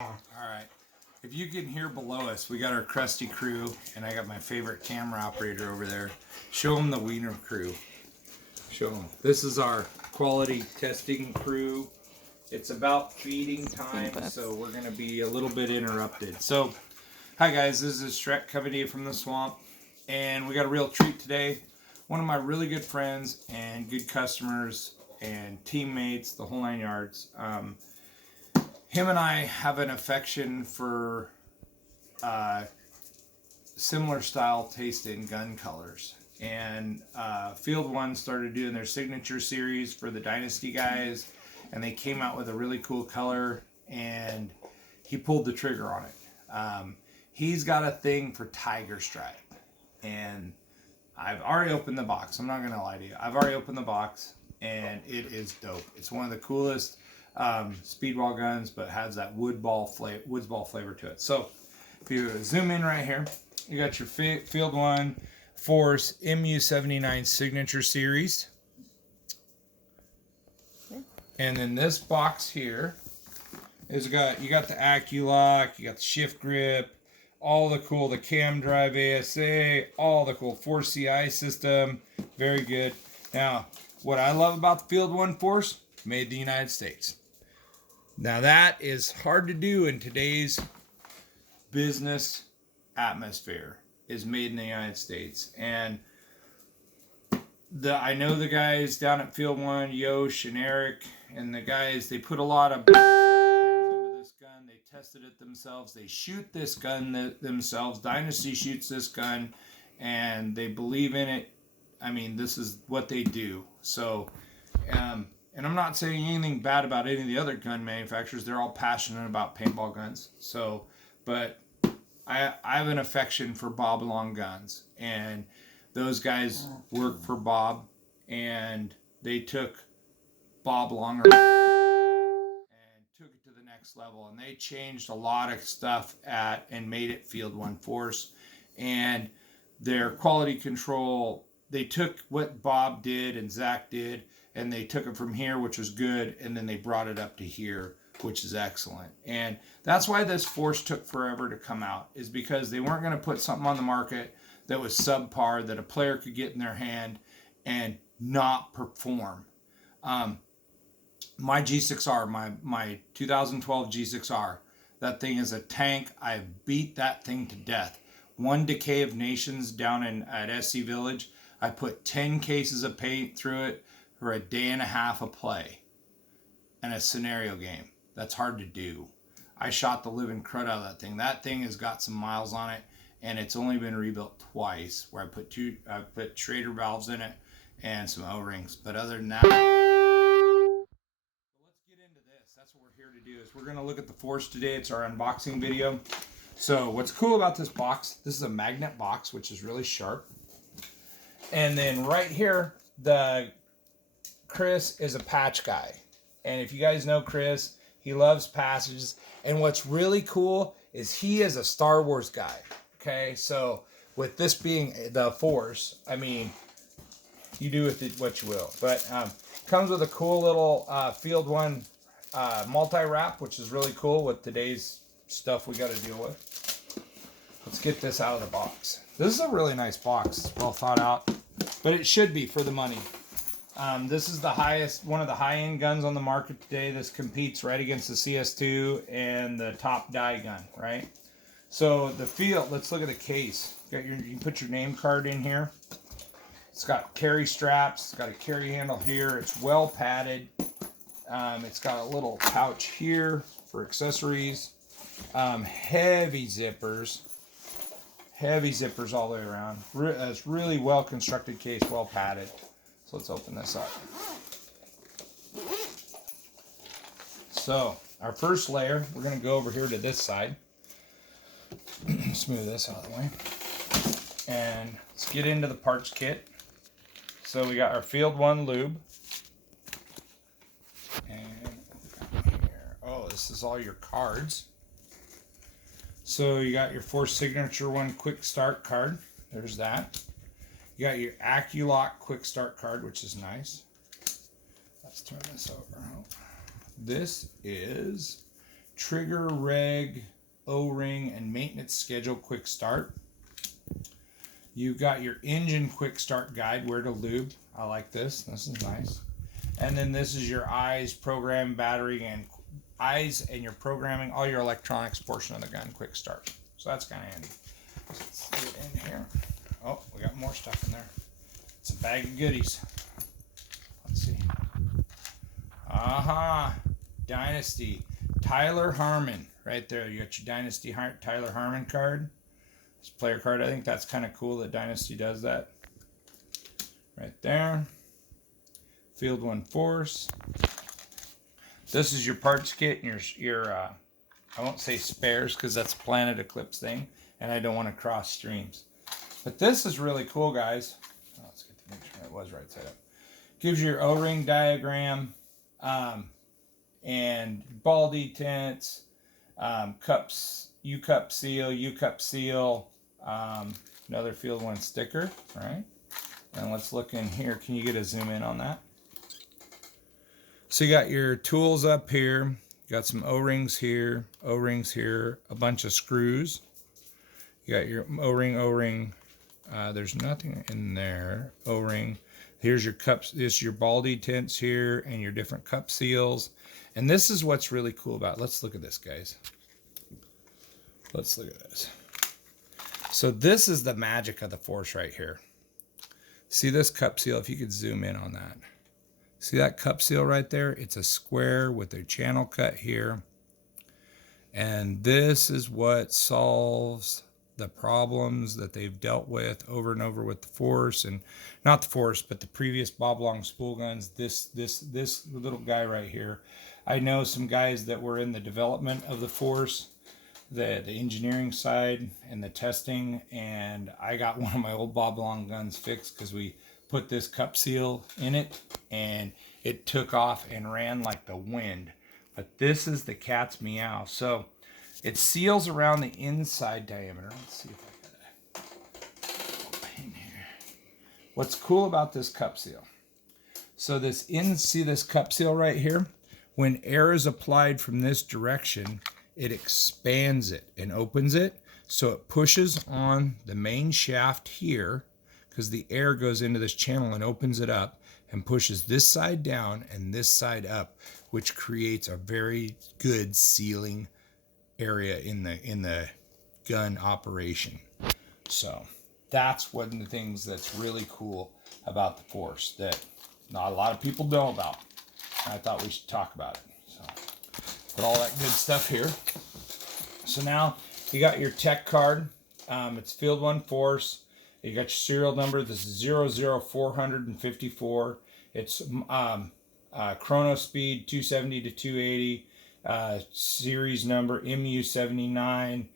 Alright, if you can hear below us, we got our crusty crew, and I got my favorite camera operator over there. Show them the Wiener crew. Show them. This is our quality testing crew. It's about feeding time, so we're going to be a little bit interrupted. So, hi guys, this is Shrek coming to you from the swamp, and we got a real treat today. One of my really good friends and good customers and teammates, the whole 9 yards. Him and I have an affection for similar style taste in gun colors. And Field One started doing their signature series for the Dynasty guys, and they came out with a really cool color, and he pulled the trigger on it. He's got a thing for tiger stripe, and I've already opened the box. I'm not going to lie to you. I've already opened the box, and it is dope. It's one of the coolest speedball guns, but has that woods ball flavor to it. So if you zoom in right here, you got your Field One Force MU79 Signature Series, and then this box here is you got the AccuLock, you got the shift grip, all the cool, the cam drive ASA, all the cool Force CI system, very good. Now, what I love about the Field One Force, made in the United States. Now that is hard to do in today's business atmosphere, is made in the United States. And I know the guys down at Field One, Yosh and Eric, and the guys, they put a lot of into this gun. They tested it themselves. They shoot this gun themselves. Dynasty shoots this gun, and they believe in it. I mean, this is what they do. So, and I'm not saying anything bad about any of the other gun manufacturers. They're all passionate about paintball guns. So, but I have an affection for Bob Long guns, and those guys work for Bob, and they took Bob Long and took it to the next level, and they changed a lot of stuff and made it Field One Force, and their quality control. They took what Bob did and Zach did, and they took it from here, which was good, and then they brought it up to here, which is excellent. And that's why this Force took forever to come out, is because they weren't going to put something on the market that was subpar, that a player could get in their hand and not perform. My G6R, my 2012 G6R, that thing is a tank. I beat that thing to death. One Decay of Nations down at SC Village, I put 10 cases of paint through it for a day and a half of play and a scenario game. That's hard to do. I shot the living crud out of that thing. That thing has got some miles on it, and it's only been rebuilt twice, where I put Schrader valves in it and some O-rings. But other than that, let's get into this. That's what we're here to do. Is we're going to look at the Force today. It's our unboxing video. So what's cool about this box, this is a magnet box, which is really sharp. And then right here, Chris is a patch guy. And if you guys know Chris, he loves patches. And what's really cool is he is a Star Wars guy. Okay, so with this being the Force, I mean, you do with it what you will. But comes with a cool little Field One multi-wrap, which is really cool with today's stuff we got to deal with. Let's get this out of the box. This is a really nice box. It's well thought out, but it should be for the money. This is one of the high-end guns on the market today. This competes right against the CS2 and the top die gun, right? So let's look at the case. You can put your name card in here. It's got carry straps. It's got a carry handle here. It's well padded. It's got a little pouch here for accessories. Heavy zippers. Heavy zippers all the way around. It's really well constructed case, well padded. So let's open this up. So our first layer, we're going to go over here to this side. Smooth this out of the way. And let's get into the parts kit. So we got our Field One lube. And here. Oh, this is all your cards. So you got your Force Signature One Quick Start card. There's that. You got your AccuLock Quick Start card, which is nice. Let's turn this over. This is trigger, reg, O-ring, and maintenance schedule quick start. You've got your engine quick start guide, where to lube. I like this. This is nice. And then this is your eyes, program, battery, and eyes, and your programming, all your electronics portion of the gun quick start. So that's kind of handy. Let's get in here. Oh, we got more stuff in there. It's a bag of goodies. Let's see. Aha! Dynasty. Tyler Harmon. Right there. You got your Dynasty Tyler Harmon card. This player card. I think that's kind of cool that Dynasty does that. Right there. Field 1 Force. This is your parts kit and your I won't say spares because that's a Planet Eclipse thing, and I don't want to cross streams. But this is really cool, guys. Oh, let's get to make sure it was right side up. Gives you your O-ring diagram, and ball detents, cups, U-cup seal, another Field 1 sticker, right? And let's look in here. Can you get a zoom in on that? So you got your tools up here. You got some O-rings here, a bunch of screws. You got your O-ring. There's nothing in there. O-ring. Here's your cups. This is your ball detents here and your different cup seals. And this is what's really cool about it. Let's look at this, guys. Let's look at this. So this is the magic of the Force right here. See this cup seal? If you could zoom in on that. See that cup seal right there? It's a square with a channel cut here. And this is what solves the problems that they've dealt with over and over with the Force, and not the Force, but the previous Bob Long spool guns. This little guy right here. I know some guys that were in the development of the Force, the engineering side and the testing, and I got one of my old Bob Long guns fixed because we put this cup seal in it and it took off and ran like the wind. But this is the cat's meow. So it seals around the inside diameter. Let's see if I got a pin here. What's cool about this cup seal? So see this cup seal right here? When air is applied from this direction, it expands it and opens it. So it pushes on the main shaft here, because the air goes into this channel and opens it up and pushes this side down and this side up, which creates a very good sealing area in the gun operation. So that's one of the things that's really cool about the Force that not a lot of people know about. And I thought we should talk about it. So put all that good stuff here. So now you got your tech card. It's Field 1 Force. You got your serial number. This is 00454. It's chrono speed 270 to 280. Series number MU79.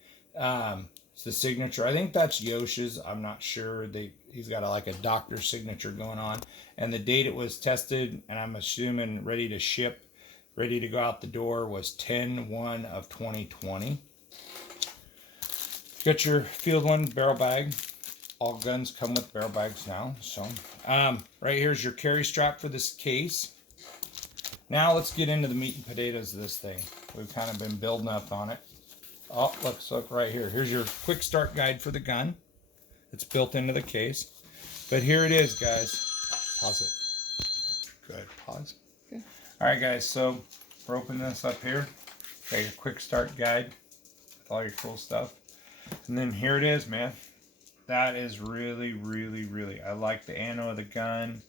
It's the signature. I think that's Yosh's. I'm not sure. He's got like a doctor's signature going on. And the date it was tested, and I'm assuming ready to ship, ready to go out the door, was 10/1 of 2020. Got your Field 1 barrel bag. All guns come with barrel bags now. So right here's your carry strap for this case. Now let's get into the meat and potatoes of this thing. We've kind of been building up on it. Oh, look right here. Here's your quick start guide for the gun. It's built into the case. But here it is, guys. Pause it. Good. Pause. Okay. All right, guys. So we're opening this up here. Got your quick start guide with all your cool stuff. And then here it is, man. That is really, really, really, I like the ammo of the gun.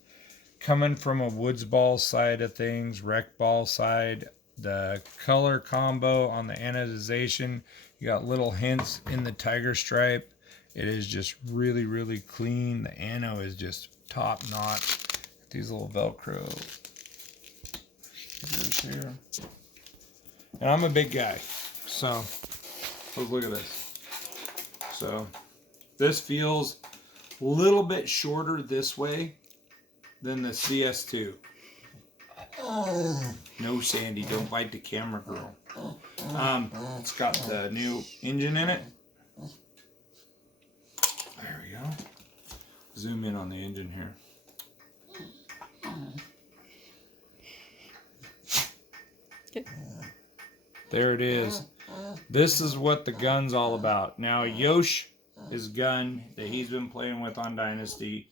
Coming from a woods ball side of things, rec ball side, the color combo on the anodization, you got little hints in the tiger stripe. It is just really, really clean. The ammo is just top notch. These little Velcro here. And I'm a big guy, so let's look at this. So this feels a little bit shorter this way than the CS2. No, Sandy, don't bite the camera, girl. It's got the new engine in it. There we go. Zoom in on the engine here. Okay. There it is. This is what the gun's all about. Now, Yosh, his gun that he's been playing with on Dynasty,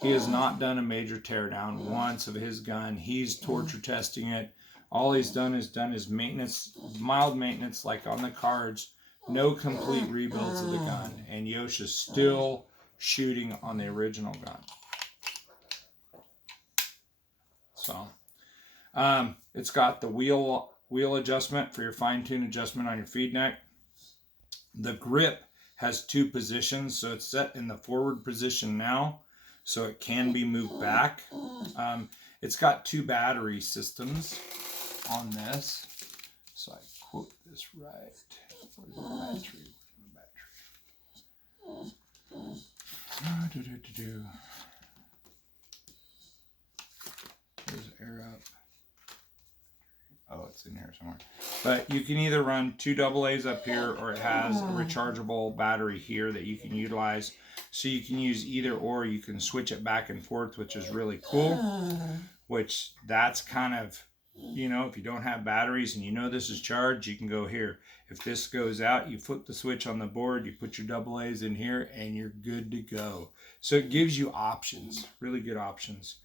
he has not done a major teardown once of his gun. He's torture testing it. All he's done is maintenance, mild maintenance, like on the cards. No complete rebuilds of the gun. And Yosh is still shooting on the original gun. So, it's got the wheel adjustment for your fine-tune adjustment on your feed neck. The grip has 2 positions, so it's set in the forward position now, so it can be moved back. It's got 2 battery systems on this, so I quote this right. Where's the battery? There's air up. Oh, it's in here somewhere. But you can either run 2 AA's up here, or it has a rechargeable battery here that you can utilize. So you can use either or. You can switch it back and forth, which is really cool. Which that's kind of, you know, if you don't have batteries and you know this is charged, you can go here. If this goes out, you flip the switch on the board, you put your AA's in here, and you're good to go. So it gives you options, really good options.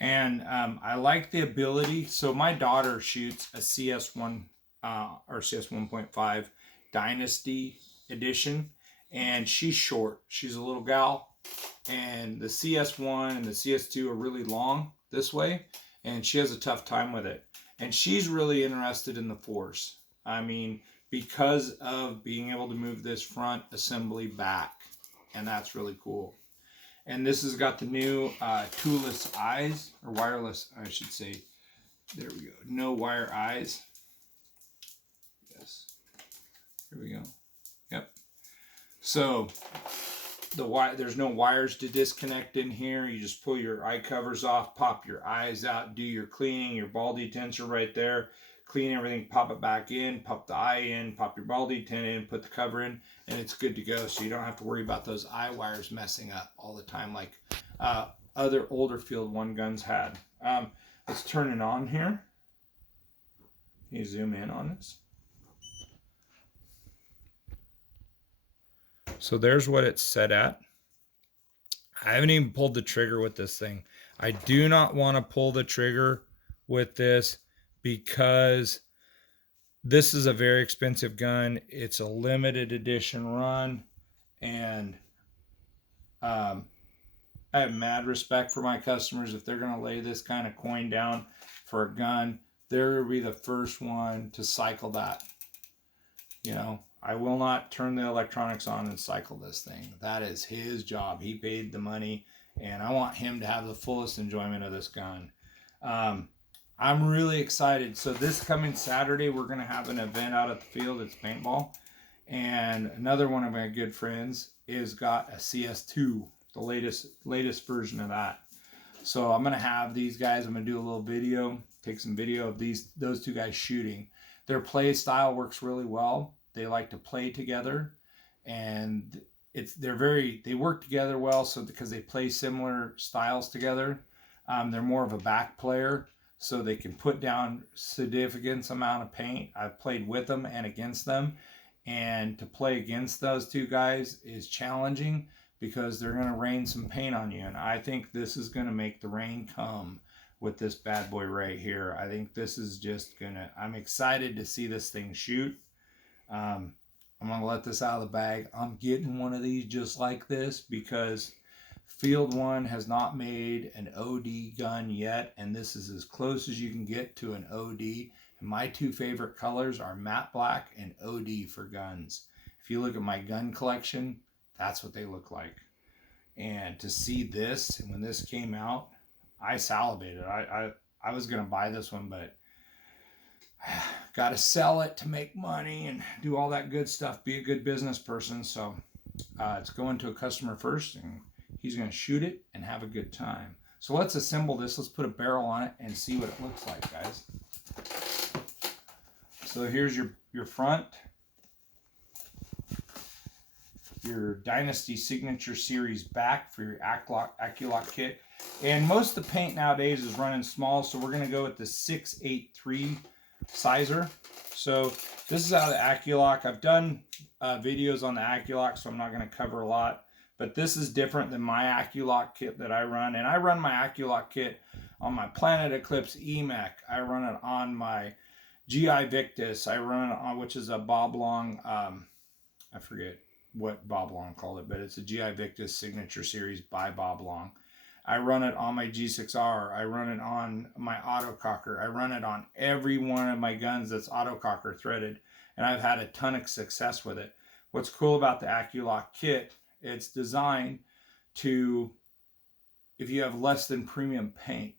And I like the ability. So my daughter shoots a CS1 or CS 1.5 Dynasty edition, and she's short. She's a little gal, and the CS1 and the CS2 are really long this way, and she has a tough time with it. And she's really interested in the Force. I mean, because of being able to move this front assembly back, and that's really cool. And this has got the new toolless eyes, or wireless, I should say. There we go. No wire eyes. Yes. Here we go. Yep. So there's no wires to disconnect in here. You just pull your eye covers off, pop your eyes out, do your cleaning, your ball detention right there. Clean everything, pop it back in, pop the eye in, pop your ball detent in, put the cover in, and it's good to go. So you don't have to worry about those eye wires messing up all the time like other older Field 1 guns had. Let's turn it on here. Can you zoom in on this? So there's what it's set at. I haven't even pulled the trigger with this thing. I do not want to pull the trigger with this because this is a very expensive gun. It's a limited edition run, and I have mad respect for my customers. If they're going to lay this kind of coin down for a gun, they'll be the first one to cycle that. You know, I will not turn the electronics on and cycle this thing. That is his job. He paid the money, and I want him to have the fullest enjoyment of this gun. I'm really excited. So this coming Saturday, we're going to have an event out at the field. It's paintball. And another one of my good friends is got a CS2, the latest version of that. So I'm going to have these guys, I'm going to do a little video, take some video of those 2 guys shooting. Their play style works really well. They like to play together, and they work together well, so because they play similar styles together. They're more of a back player, so they can put down significant amount of paint. I've played with them and against them, and to play against those 2 guys is challenging because they're going to rain some paint on you, and I think this is going to make the rain come with this bad boy right here. I think this is just going to, I'm excited to see this thing shoot. I'm going to let this out of the bag. I'm getting one of these just like this because Field 1 has not made an OD gun yet, and this is as close as you can get to an OD. And my 2 favorite colors are matte black and OD for guns. If you look at my gun collection, that's what they look like. And to see this, and when this came out, I salivated. I was going to buy this one, but got to sell it to make money and do all that good stuff, be a good business person. So it's going to a customer first, and he's going to shoot it and have a good time. So let's assemble this. Let's put a barrel on it and see what it looks like, guys. So here's your front. Your Dynasty Signature Series back for your Aculock kit. And most of the paint nowadays is running small, so we're going to go with the 683 sizer. So This is out of the AccuLock. I've done videos on the AccuLock, so I'm not going to cover a lot. But this is different than my AccuLock kit that I run. And I run my AccuLock kit on my Planet Eclipse EMAC. I run it on my GI Victus. I run it on, which is a Bob Long, I forget what Bob Long called it, but it's a GI Victus Signature Series by Bob Long. I run it on my G6R. I run it on my autococker. I run it on every one of my guns that's autococker threaded, and I've had a ton of success with it. What's cool about the AccuLock kit, it's designed to, if you have less than premium paint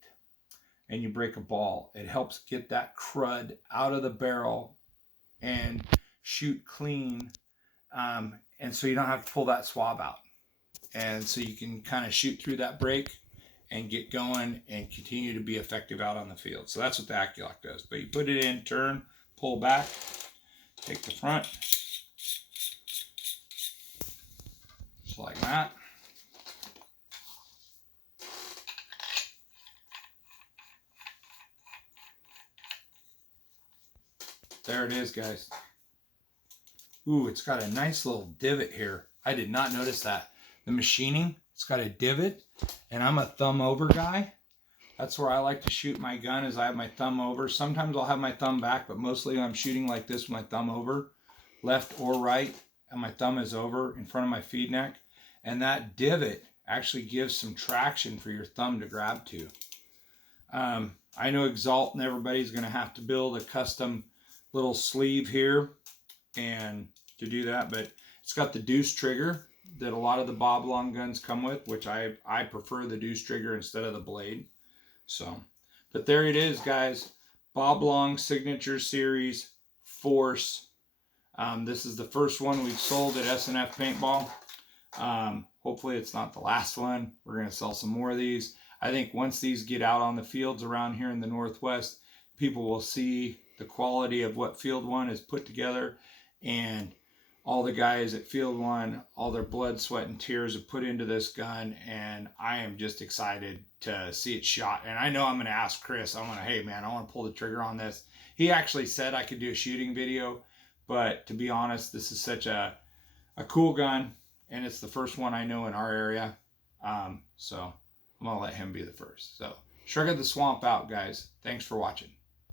and you break a ball, it helps get that crud out of the barrel and shoot clean, and so you don't have to pull that swab out. And so you can kind of shoot through that break and get going and continue to be effective out on the field. So that's what the AccuLock does. But you put it in, turn, pull back, take the front, just like that. There it is, guys. Ooh, it's got a nice little divot here. I did not notice that. The machining, it's got a divot, and I'm a thumb over guy. That's where I like to shoot my gun, is I have my thumb over. Sometimes I'll have my thumb back, but mostly I'm shooting like this with my thumb over, left or right, and my thumb is over in front of my feed neck. And that divot actually gives some traction for your thumb to grab to. I know Exalt and everybody's going to have to build a custom little sleeve here and to do that, but it's got the deuce trigger that a lot of the Bob Long guns come with, which I prefer the deuce trigger instead of the blade. So, but there it is, guys. Bob Long Signature Series Force. This is the first one we've sold at S&F Paintball. Hopefully it's not the last one. We're going to sell some more of these. I think once these get out on the fields around here in the Northwest, people will see the quality of what Field One has put together, and all the guys at Field One, all their blood, sweat, and tears have put into this gun, and I am just excited to see it shot. And I know I'm going to ask Chris, hey man, I want to pull the trigger on this. He actually said I could do a shooting video, but to be honest, this is such a cool gun, and it's the first one I know in our area. So I'm going to let him be the first. So Shrug of the Swamp out, guys. Thanks for watching.